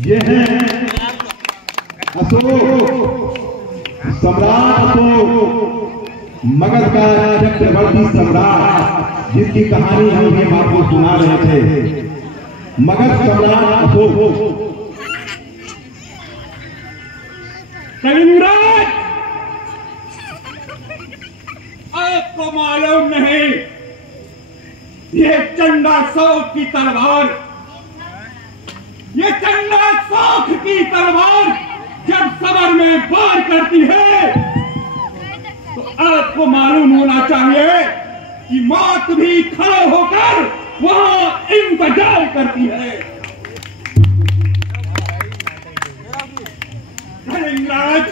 ये है अशोक सम्राट, अशोक मगध का चक्रवर्ती सम्राट, जिसकी कहानी हम आपको सुना रहे थे। मगध सम्राट अशोक। कलिंगराज, आपको मालूम नहीं, ये चंडाशोक की तलवार, ये चंडाशोक की तलवार जब सबर में वार करती है तो आपको मालूम होना चाहिए कि मौत भी खड़े होकर वहां इंतजार करती है। कलिंगराज,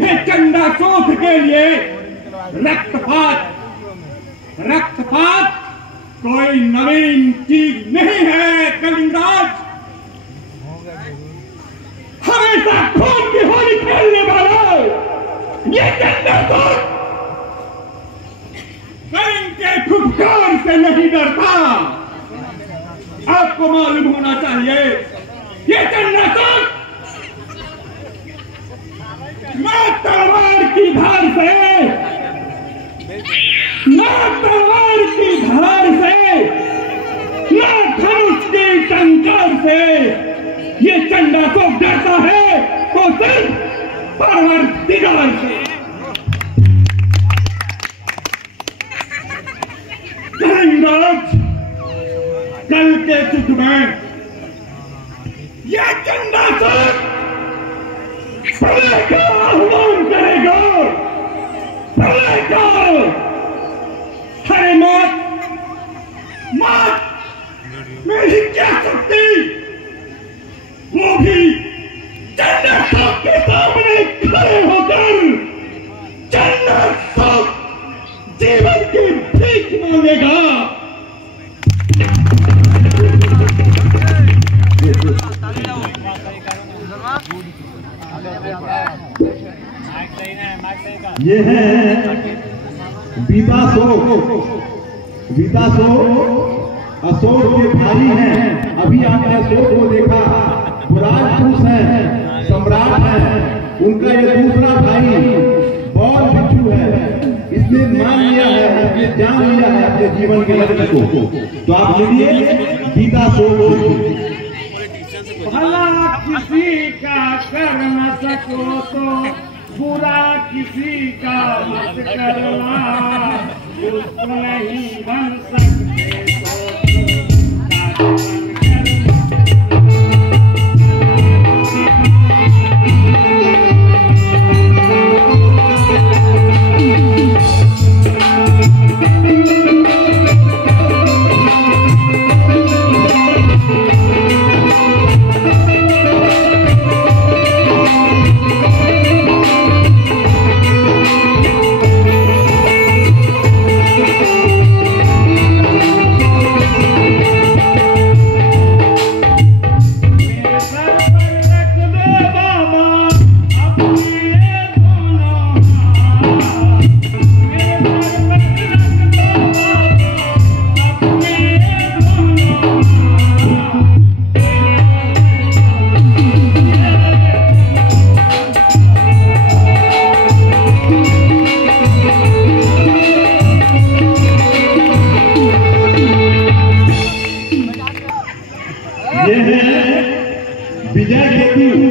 ये चंडाशोक के लिए रक्तपात कोई नवीन चीज नहीं है। कलिंगराज, हमेशा खून की होली खेलने वाला ये चंडाशोक कलिंग के फुफकार से नहीं डरता। आपको मालूम होना चाहिए, ये चंडाशोक ना तलवार की धार से, ना तलवार की धार से, ना धनुष की टंकार से ये चंडाशोक डरता है तो सिर्फ परवरदिगार से। कलिंगराज, कल के युग में ये चंडाशोक प्रलय का आह्वान करेगा, प्रलय का। हरे मौत मेरी क्या शक्ति, वो भी चंडाशोक के सामने खड़े होकर चंडाशोक जीवन की भीख मांगेगा। ये है बीताशोक। अशोक के भाई हैं। अभी आपने अशोक को देखा, पुराणपुरुष है, सम्राट है। उनका ये दूसरा भाई बौल बिच्छू है। इसने मान लिया है, इसने जान लिया है अपने जीवन के लक्ष्य को। तो आप लिखिए बीताशोक। भला किसी का कर न सको तो बुरा किसी का मत करना, दुष्ट नहीं बन सकते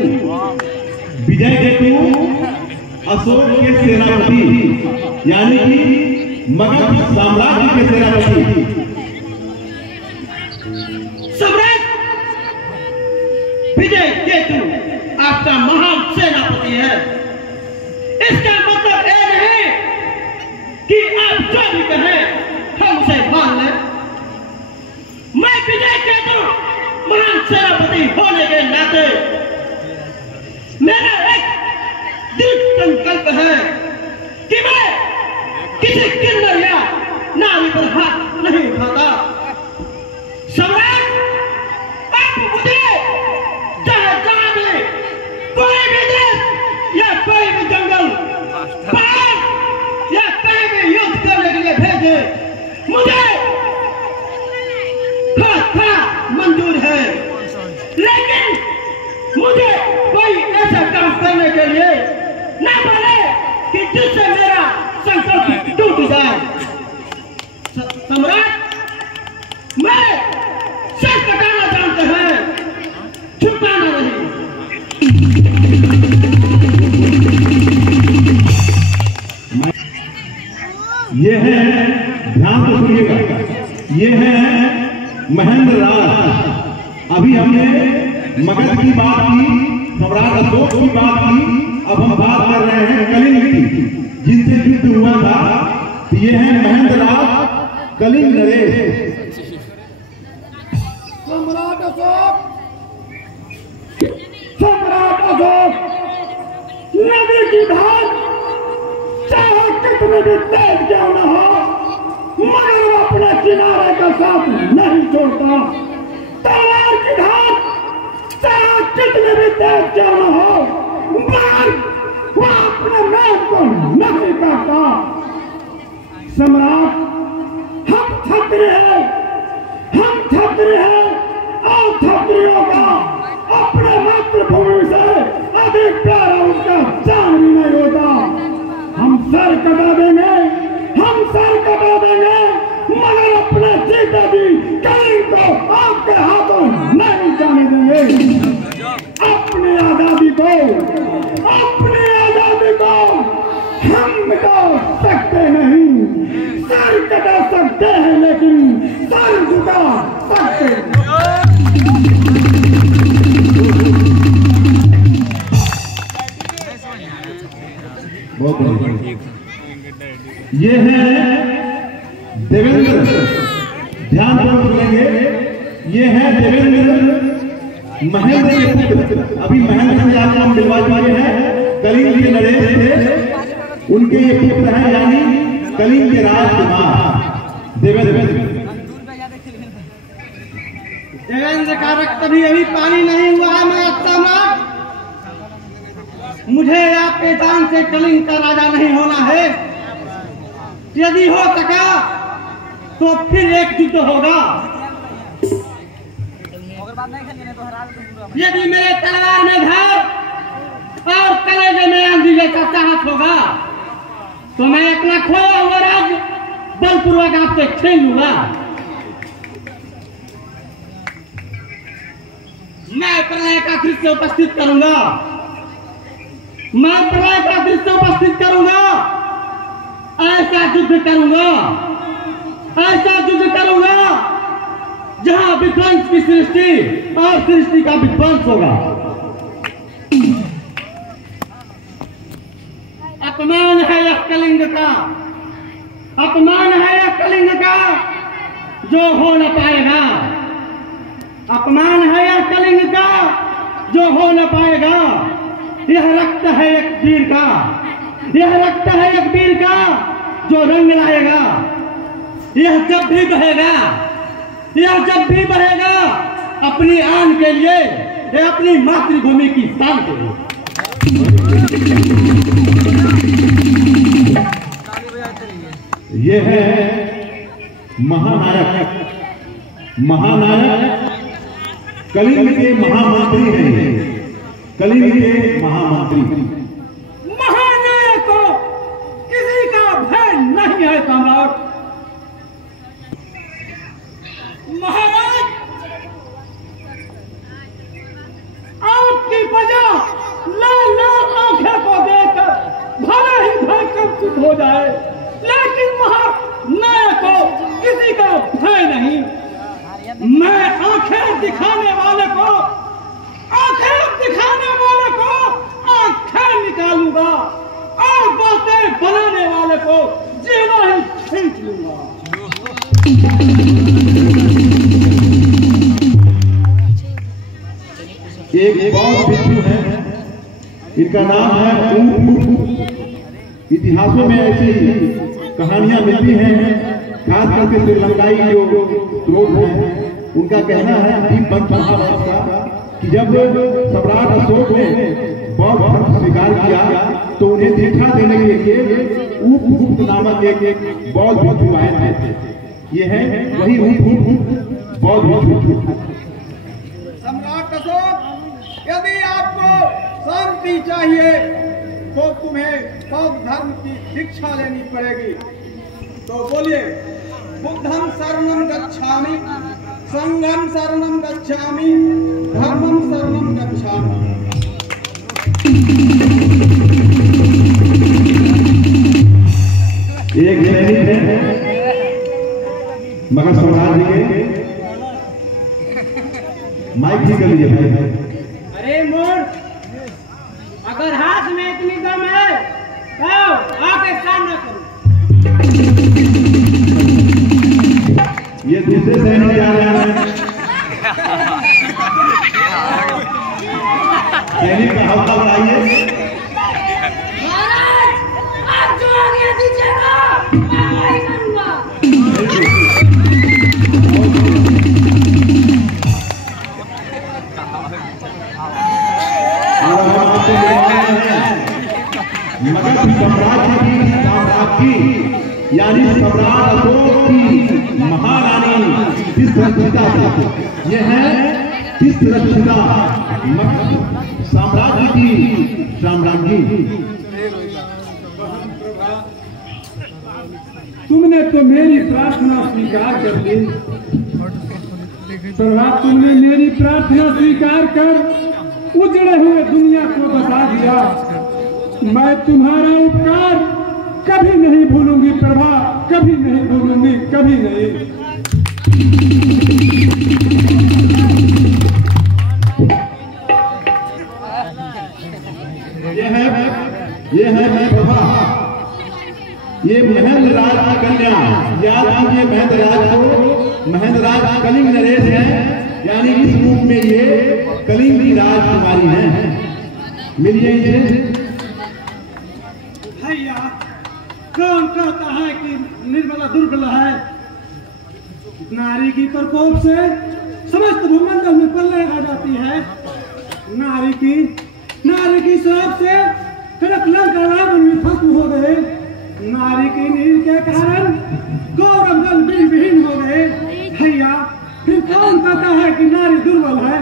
तो विजय केतु अशोक के सेनापति, यानी कि मगध साम्राज्य के सेनापति। सम्राट विजय केतु आपका महान सेनापति है। इसका मतलब यह नहीं कि आप जो भी कहें हम उसे मान लें। मैं विजय केतु महान सेनापति होने के नाते मेरा एक दृढ़ संकल्प है कि मैं किसी किन्नर या नारी पर हाथ नहीं उठाता। सम्राट, आप मुझे चाहे जहां भी कोई भी देश या कोई भी जंगल, पहाड़ या कहीं भी युद्ध करने के लिए भेजे, मुझे खड़ा मंजूर है, लेकिन मुझे कोई ऐसा काम करने के लिए ना बोले कि जिससे मेरा संकल्प टूट जाए। सम्राट, मैं सर कटाना जानते हैं, छुपाना नहीं। ये है, ध्यान से सुनिएगा, ये है महेंद्र राज। अभी हमने मगध की बात की, सम्राट अशोक की बात की, अब हम बात कर रहे हैं कलिंग की, जिनसे युद्ध हुआ था। तो ये है महेंद्र राज, कलिंग नरेश। सम्राट अशोक, सम्राट अशोक, नदी की धार चाहे कितने भी तेज क्यों न हो, मगर वो अपने किनारे का साथ नहीं छोड़ता। तलवार की धार चाहे कितने भी तेज क्यों न हो, मगर वो अपने मैल को नहीं करता। सम्राट, हम क्षत्रिय हैं, हम क्षत्रिय हैं, और क्षत्रियों का अपने मातृभूमि से अधिक प्यारा उसका जान भी नहीं होता। हम सर कटा देंगे, हम सर कटा देंगे, मगर अपने जीते भी कलिंग को आपके हाथों नहीं जाने देंगे। अपनी आजादी को, अपनी आजादी को हम मिटा सकते नहीं। सर कटा सकते हैं, लेकिन सर झुका सकते नहीं। बहुत बढ़िया। ये है देवेंद्र, ध्यान से सुनेंगे, ये है देवेंद्र महेंद्र के पुत्र। अभी महेंद्र से आपको हम मिलवा चुके हैं, कलिंग के नरेश थे, उनके ये पुत्र हैं, यानी कलिंग के राजकुमार देवेंद्र। देवेंद्र का रक्त भी अभी पानी नहीं हुआ है। मैं सम्राट, मुझे आपके दान से कलिंग का राजा नहीं होना है। यदि हो सका तो फिर एक युद्ध होगा। यदि मेरे तलवार में धार और कलेजे में आंधी जैसा साहस होगा तो मैं अपना खोया हुआ राज्य बलपूर्वक आपसे छीन लूंगा। मैं प्रलय का दृश्य उपस्थित करूंगा, मैं प्रलय का दृश्य उपस्थित करूंगा। ऐसा युद्ध करूंगा, ऐसा युद्ध करूंगा जहां विध्वंस की सृष्टि और सृष्टि का विध्वंस होगा। अपमान है यह कलिंग का, अपमान है यह कलिंग का जो हो न पाएगा। अपमान है यह कलिंग का जो हो न पाएगा। यह रक्त है एक वीर का, यह रक्त है एक वीर का जो रंग लाएगा। यह जब भी बहेगा, यह जब भी बहेगा अपनी आन के लिए, यह अपनी मातृभूमि की शान के लिए। यह है महानायक, महानायक कलिंग के महामंत्री हैं, कलिंग के महामंत्री। महानायक को किसी का भय नहीं है सम्राट। महाराज, आपकी प्रजा लाल लाल आंखें को देखकर भले ही भय कंपित हो जाए, लेकिन महानायक को किसी का भय नहीं। मैं आंखें दिखाने वाले को, आंखें दिखाने वाले को आंखें निकालूंगा और बातें बनाने वाले को जीवा ही खींच लूंगा। एक बहुत बिच्छू है, इनका नाम है ऊंट। इतिहासों में ऐसी कहानियां मिलती हैं, खास करके श्रीलंकाई जो स्रोत हैं, उनका कहना है दीप बंद महावंश का कि जब सम्राट अशोक ने बौद्ध धर्म स्वीकार किया तो उन्हें दीक्षा देने के लिए उपगुप्त नामक एक बौद्ध भिक्षु आए थे। ये है वही बौद्ध भिक्षु। सम्राट अशोक, यदि आपको शांति चाहिए तो तुम्हें बौद्ध धर्म की दीक्षा लेनी पड़ेगी। तो बोलिए, बुद्धं शरणं गच्छामि, संघं शरणं गच्छामि, धर्मं शरणं गच्छामि। एक सैनिक है मगध साम्राज्य के, माइक भी कर लीजिए भाई। अरे मूर्ख, अगर हाथ में इतनी दम है तो आके सामना करो। ये दूसरे सैनिक जा रहे हैं, सैनिक का हौसला बढ़ाइए। आप जो आगे दीजिएगा मैं वही करूंगा। मगध साम्राज्य की यानी सम्राट अशोक की महारानी तिष्ठरक्षिता, यह है तिष्ठरक्षिता मगध साम्राज्य की रामराम जी। तुमने तो मेरी प्रार्थना स्वीकार कर ली प्रभा, तुमने मेरी प्रार्थना स्वीकार कर उजड़े हुए दुनिया को बता दिया। मैं तुम्हारा उपकार कभी नहीं भूलूंगी प्रभा, कभी नहीं भूलूंगी, कभी नहीं। ये है प्रभा, ये महेंद्र राज की कन्या, याद कीजिए महेंद्र राज को, महेंद्र राज कलिंग नरेश है, यानी इस रूप में ये कलिंग की राजकुमारी है। मिलिए इसे। भैया, कौन कहता है कि निर्मला दुर्बल है? नारी की प्रकोप से समस्त भूमंडल में पल्ले आ जाती है। नारी की श्राप से लंका रावण में भस्म हो गए। नारी की नीर के कारण गौरव दल विहीन हो गए। भैया, फिर कौन कहता है कि नारी दुर्बल है?